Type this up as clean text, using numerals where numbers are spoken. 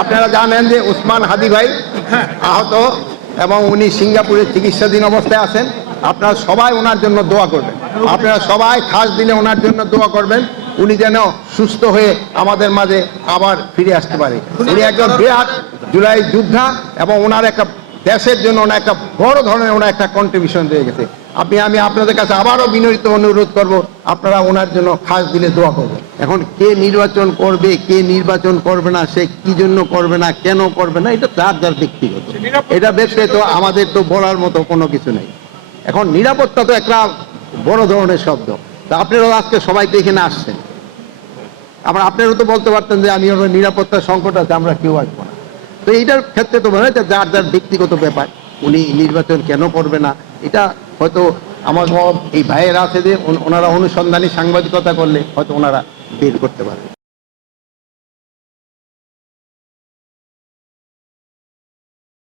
আপনারা জানেন যে উসমান হাদি ভাই আহত এবং উনি সিঙ্গাপুরে চিকিৎসাধীন অবস্থায় আছেন। আপনারা সবাই ওনার জন্য দোয়া করবেন। আপনারা সবাই খাস দিনে ওনার জন্য দোয়া করবেন, উনি যেন সুস্থ হয়ে আমাদের মাঝে আবার ফিরে আসতে পারে। উনি একজন বিরাট জুলাই যোদ্ধা এবং ওনার একটা দেশের জন্য ওনার একটা বড় ধরনের ওনার একটা কন্ট্রিবিউশন রয়ে গেছে। আমি আপনাদের কাছে আবারও বিনীত অনুরোধ করব, আপনারা ওনার জন্য খাস দিলে দোয়া করবেন। এখন কে নির্বাচন করবে, কে নির্বাচন করবে না, সে কি জন্য করবে না, কেন করবে না, এটা যার যার ব্যক্তিগত। এটা ব্যক্তি তো আমাদের তো বলার মতো কোনো কিছু নেই। এখন নিরাপত্তা তো একটা বড় ধরনের শব্দ। তা আপনারাও আজকে সবাই তো এখানে আসছেন, আবার আপনারাও তো বলতে পারতেন যে আমি ওর নিরাপত্তার সংকট আছে, আমরা কেউ আসবো না। তো এইটার ক্ষেত্রে তো মনে হয় যার যার ব্যক্তিগত ব্যাপার, উনি নির্বাচন কেন করবে না, এটা হয়তো আমার এই ভাইয়েরা আছে যে ওনারা অনুসন্ধানী সাংবাদিকতা করলে হয়তো ওনারা বের করতে পারে।